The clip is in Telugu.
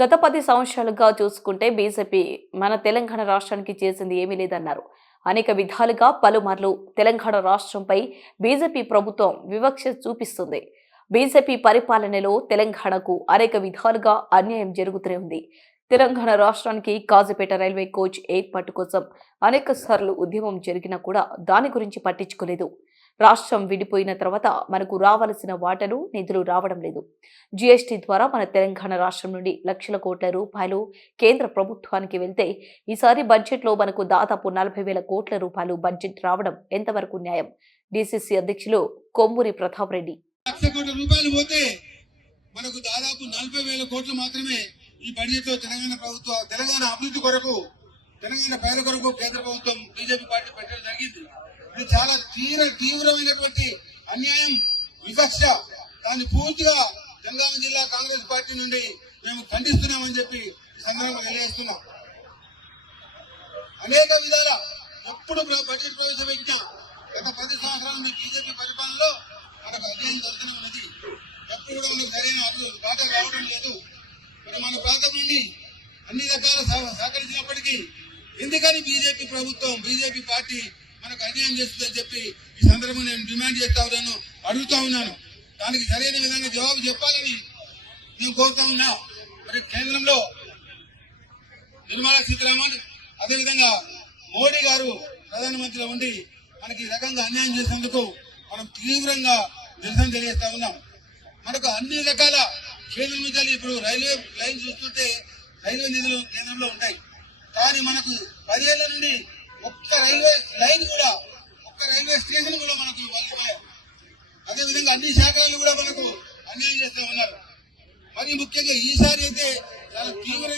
గత పది సంవత్సరాలుగా చూసుకుంటే బీజేపీ మన తెలంగాణ రాష్ట్రానికి చేసింది ఏమీ లేదన్నారు. అనేక విధాలుగా పలుమార్లు తెలంగాణ రాష్ట్రంపై బీజేపీ ప్రభుత్వం వివక్ష చూపిస్తుంది. బీజేపీ పరిపాలనలో తెలంగాణకు అనేక విధాలుగా అన్యాయం జరుగుతూనే ఉంది. తెలంగాణ రాష్ట్రానికి కాజుపేట రైల్వే కోచ్ ఏర్పాటు కోసం అనేక సార్లు ఉద్యమం జరిగినా కూడా దాని గురించి పట్టించుకోలేదు. రాష్ట్రం విడిపోయిన తర్వాత మనకు రావాల్సిన వాటలు నిధులు రావడం లేదు. జీఎస్టీ ద్వారా మన తెలంగాణ రాష్ట్రం నుండి లక్షల కోట్ల రూపాయలు కేంద్ర ప్రభుత్వానికి వెళ్తే ఈసారి బడ్జెట్లో మనకు దాదాపు నలభై వేల కోట్ల రూపాయలు బడ్జెట్ రావడం ఎంతవరకు న్యాయం? డీసీసీ అధ్యక్షులు కొమ్మూరి ప్రతాప్ రెడ్డి. రూపాయలు పోతే మనకు దాదాపు నలభై వేల కోట్లు మాత్రమే ఈ బడ్జెట్లో తెలంగాణ ప్రభుత్వం తెలంగాణ అభివృద్ధి కొరకు తెలంగాణ పేద కొరకు కేంద్ర ప్రభుత్వం బీజేపీ పార్టీ పెట్టడం జరిగింది. ఇది చాలా తీవ్ర తీవ్రమైనటువంటి అన్యాయం వివక్ష. దాన్ని పూర్తిగా తెలంగాణ జిల్లా కాంగ్రెస్ పార్టీ నుండి మేము ఖండిస్తున్నామని చెప్పి ఈ సందర్భంగా తెలియజేస్తున్నాం. అనేక విధాల ఎప్పుడు ప్ర- బడ్జెట్ ప్రవేశపెట్టినా గత పది సంవత్సరాలు మీ బీజేపీ పరిపాలనలో మనకు అధ్యయనం జరుగుతూనే ఉన్నది ఎప్పుడు కూడా మనకు సరైన అభివృద్ధి బాట రావడం లేదు మరి మన అన్ని రకాల సహకరించినప్పటికీ ఎందుకని బీజేపీ ప్రభుత్వం బీజేపీ పార్టీ మనకు అన్యాయం చేస్తుందని చెప్పి ఈ సందర్భంగా నేను డిమాండ్ చేస్తా ఉన్నాను అడుగుతా ఉన్నాను. దానికి సరైన విధంగా జవాబు చెప్పాలని నేను కోరుతా ఉన్నా. మరి కేంద్రంలో నిర్మలా సీతారామన్ అదేవిధంగా మోడీ గారు ప్రధానమంత్రిగా ఉండి మనకి ఈ రకంగా అన్యాయం చేసినందుకు మనం తీవ్రంగా నిరసన తెలియజేస్తా ఉన్నాం. మనకు అన్ని రకాల కేంద్రం నుంచి ఇప్పుడు రైల్వే లైన్ చూస్తుంటే రైల్వే నిధులు కేంద్రంలో ఉంటాయి కానీ మనకు పదేళ్ళ నుండి ఒక్క రైల్వే లైన్ కూడా ఒక్క రైల్వే స్టేషన్ కూడా మనకు వాళ్ళు ఇవ్వలేదు. అదేవిధంగా అన్ని శాఖలు కూడా మనకు అన్యాయం చేస్తూ ఉన్నారు మరి ముఖ్యంగా ఈసారి అయితే చాలా తీవ్ర